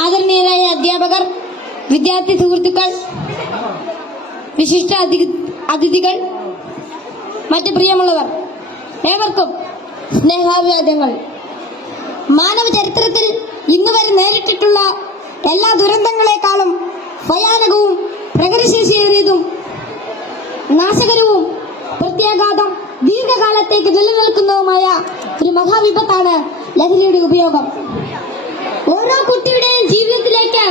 ആദരണീയരായ അധ്യാപകർ, വിദ്യാർത്ഥി സുഹൃത്തുക്കൾ, വിശിഷ്ട അതിഥികൾ, മറ്റ് പ്രിയമുള്ളവർ, ഏവർക്കും സ്നേഹാഭിവാദ്യങ്ങൾ. മാനവ ചരിത്രത്തിൽ ഇന്നുവരെ നേരിട്ടിട്ടുള്ള എല്ലാ ദുരന്തങ്ങളെക്കാളും ഭയാനകവും പ്രകൃതിശേഷിയേറിയതും നാശകരവും പ്രത്യാഘാതം ദീർഘകാലത്തേക്ക് നിലനിൽക്കുന്നതുമായ ഒരു മഹാവിപത്താണ് ലഹരിയുടെ ഉപയോഗം. ഓരോ കുട്ടിയുടെയും ജീവിതത്തിലേക്ക്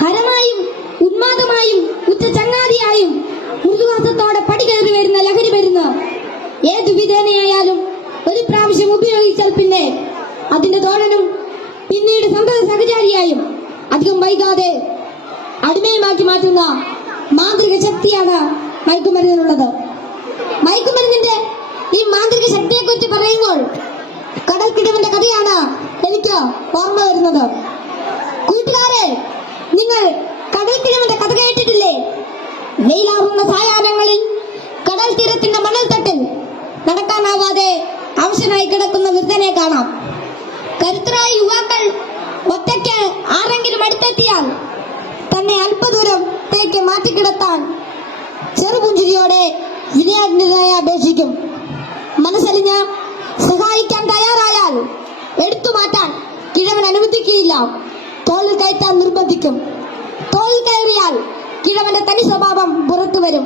ഹരമായും ഉന്മാദമായും ഉറ്റ ചങ്ങാതിയായും മൃദുവാസത്തോടെ പടികയറി വരുന്ന ലഹരി മരുന്ന് ഏതു വിധേനയായാലും ഒരു പ്രാവശ്യം ഉപയോഗിച്ചാൽ പിന്നെ അതിന്റെ തോഴനും പിന്നീട് സന്തത സഹചാരിയായും അധികം വൈകാതെ അടിമയുമാക്കി മാറ്റുന്ന മാന്ത്രിക ശക്തിയാണ് മയക്കുമരുന്നിനുള്ളത്. മയക്കുമരുന്നിന്റെ ഈ മാന്ത്രിക ശക്തിയെക്കുറിച്ച് പറയുമ്പോൾ കടൽക്കിടവിന്റെ കഥയാണ് എനിക്ക് ഓർമ്മ വരുന്നത്. കൂട്ടുകാരെ, നിങ്ങൾ കടൽക്കിടവിന്റെ കഥ കേട്ടിട്ടില്ലേ? വെയിലാറുന്ന സായാഹ്നങ്ങളിൽ കടൽ തീരത്തിന്റെ മണൽത്തട്ടിൽ നടക്കാനാവാതെ അവശനായി കിടക്കുന്ന വൃദ്ധനെ കാണാം. കരുത്തരായ യുവാക്കൾ ഒറ്റയ്ക്ക് ആരെങ്കിലും അടുത്തെത്തിയാൽ തന്നെ അല്പദൂരത്തേക്ക് മാറ്റിക്കിടത്താൻ ചെറുപുഞ്ചിരിയോടെ വിനയാന്യനായി അപേക്ഷിക്കും. മനസ്സലിഞ്ഞ് സഹായിക്കാൻ തയ്യാറായാൽ എടുത്തു മാറ്റാൻ കിഴവൻ അനുവദിക്കുകയില്ല. തോളിൽ കയറ്റാൻ നിർബന്ധിക്കും. തോളിൽ കയറിയാൽ കിഴവന്റെ തനി സ്വഭാവം പുറത്തു വരും.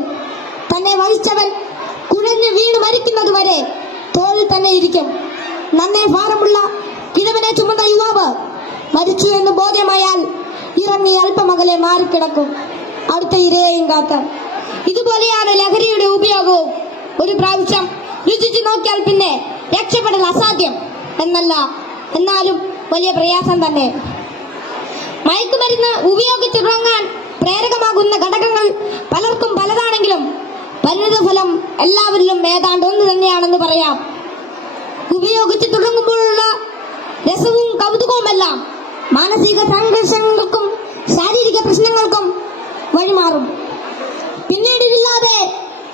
തന്നെ വഹിച്ചവൻ കുഴഞ്ഞു വീണ് മരിക്കുന്നതുവരെ തോളിൽ തന്നെ ഇരിക്കും. നന്നേ ഭാരമുള്ള കിഴവനെ ചുമന്ന യുവാവ് മരിച്ചു എന്ന് ബോധ്യമായാൽ ഇറങ്ങി അല്പമകലെ മാറിക്കിടക്കും, അടുത്ത ഇരയെയും കാത്ത്. ഇതുപോലെയാണ് ലഹരിയുടെ ഉപയോഗവും. ഒരു പ്രാവശ്യം രുചിച്ചു നോക്കിയാൽ പിന്നെ രക്ഷപ്പെടൽ അസാധ്യം എന്നല്ല, എന്നാലും വലിയ പ്രയാസം തന്നെ. മയക്കുമരുന്ന് ഉപയോഗിച്ചിറങ്ങാൻ പ്രേരകമാകുന്ന ഘടകങ്ങൾ പലർക്കും പലതാണെങ്കിലും പരിണിതഫലം എല്ലാവരിലും ഏതാണ്ട് ഒന്ന് തന്നെയാണെന്ന് പറയാം. ഉപയോഗിച്ച് തുടങ്ങുമ്പോഴുള്ള രസവും കൗതുകവുമെല്ലാം മാനസിക സംഘർഷങ്ങൾക്കും ശാരീരിക പ്രശ്നങ്ങൾക്കും വഴിമാറും. പിന്നീട് ഇതില്ലാതെ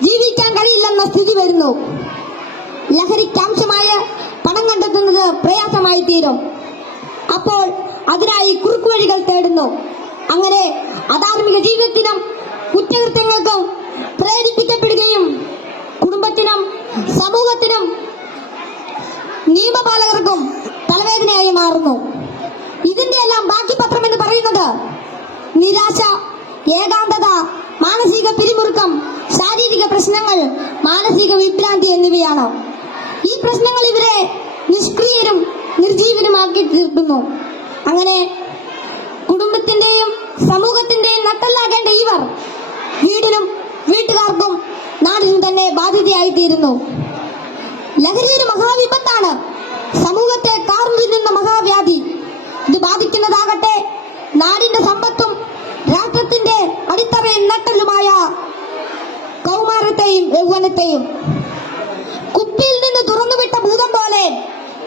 ജീവിക്കാൻ കഴിയില്ലെന്ന സ്ഥിതി വരുന്നു. ലഹരിക്കാംശമായ പണം കണ്ടെത്തുന്നത് പ്രയാസമായി തീരും. അപ്പോൾ അതിനായി കുറുക്കുവഴികൾ തേടുന്നു. അങ്ങനെ അധാർമിക ജീവിതത്തിനും കുറ്റകൃത്യങ്ങൾക്കും പ്രേരിപ്പിക്കപ്പെടുകയും കുടുംബത്തിനും സമൂഹത്തിനും നിയമപാലകർക്കും തലവേദനയായി മാറുന്നു. ഇതിന്റെ എല്ലാം ബാക്കി പത്രം എന്ന് പറയുന്നത് നിരാശ, ഏകാന്തത, മാനസിക പിരിമുറുക്കം, ശാരീരിക പ്രശ്നങ്ങൾ, മാനസിക വിഭ്രാന്തി എന്നിവയാണ്. ഈ പ്രശ്നങ്ങൾ ഇവരെ നിഷ്ക്രിയരും നിർജീവനുമാക്കി തീർക്കുന്നു. അങ്ങനെ കുടുംബത്തിന്റെയും സമൂഹത്തിന്റെയും നട്ടെല്ലാകേണ്ട ഇവർ വീടിനും വീട്ടുകാർക്കും നാടിനും തന്നെ ബാധ്യതയായി തീരുന്നു. ലഹരി ഒരു മഹാവിപത്താണ്, സമൂഹത്തെ കാർന്നു തിന്നുന്ന മഹാവ്യാധി. ഇത് ബാധിക്കുന്നതാകട്ടെ നാടിന്റെ സമ്പത്തും രാഷ്ട്രത്തിന്റെ അടിത്തറയും നട്ടലുമായ കൗമാരത്തെയും യൗവനത്തെയും. കുപ്പിയിൽ നിന്ന് തുറന്നുവിട്ട ഭൂതം പോലെ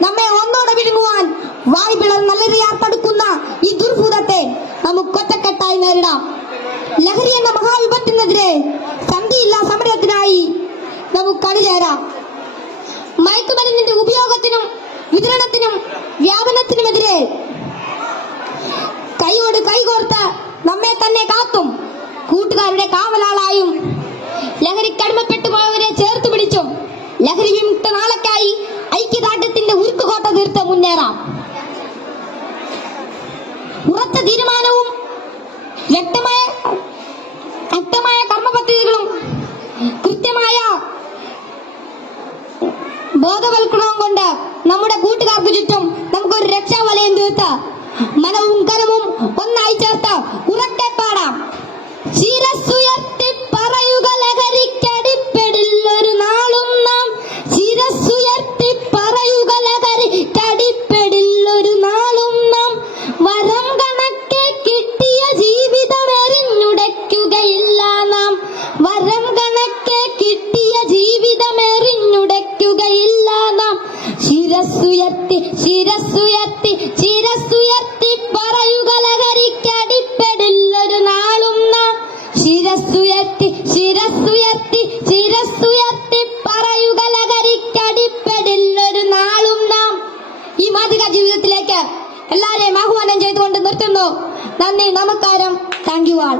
നമ്മെ ഒന്നോടെ വിഴുങ്ങുവാൻ വായ് പിളർന്നലറിയാർപ്പെടുക്കുന്ന ഈ ദുർഭൂതത്തെ നമുക്ക് ഒറ്റക്കെട്ടായി നേരിടാം. ലഹരി എന്ന മഹാവിപത്തിനെതിരെ സന്ധിയില്ലാ സമരത്തിനായി നമുക്ക് അണിചേരാം. മയക്കുമരുന്നിന്റെ ഉപയോഗത്തിനും വിതരണത്തിനും വ്യാപനത്തിനുമെതിരെ കൈയോട് കൈകോർത്ത് നമ്മെ തന്നെ കാത്തും കൂട്ടുകാരുടെ കാവലാളായും ലഹരിക്കടിമപ്പെട്ടു പോയവരെ ചേർത്ത് പിടിച്ചും ലഹരി വിമുക്ത നാളേക്കായി ഐക്യദാർഢ്യത്തിന്റെ ഉരുക്കുകോട്ട തീർത്ത് മുന്നേറാം. ഉറച്ച തീരുമാനവും വ്യക്തമായ കർമ്മപദ്ധതികളും കൃത്യമായ ബോധവൽക്കരണവും കൊണ്ട് നമ്മുടെ കൂട്ടുകാർക്ക് ചുറ്റും നമുക്കൊരു രക്ഷാവലയം തീർത്ത് മനവും കരവും ഒന്നായി ചേർത്ത് ഉറക്കെ പാടാം. ശിരസ്സുയർത്തി പറയുക ലഹരിക്കടിപ്പെടില്ലൊരു നാളും നാം. ശിരസ്സുയർത്തി പറയുക ലഹരിക്കടിപ്പെടില്ലൊരു നാളും നാം. വരം കണക്കെ കിട്ടിയ ജീവിതം എറിഞ്ഞുടയ്ക്കുകയില്ല നാം. വരം കണക്കെ കിട്ടിയ ജീവിതം എറിഞ്ഞുടയ്ക്കുകയില്ല നാം. ശിരസ്സുയർത്തി ശിരസ്സുയർത്തി ശിരസ്സുയർത്തി പറയുക ലഹരിക്കടിപ്പെടില്ല നന്ദി, നമസ്കാരം. Thank you all.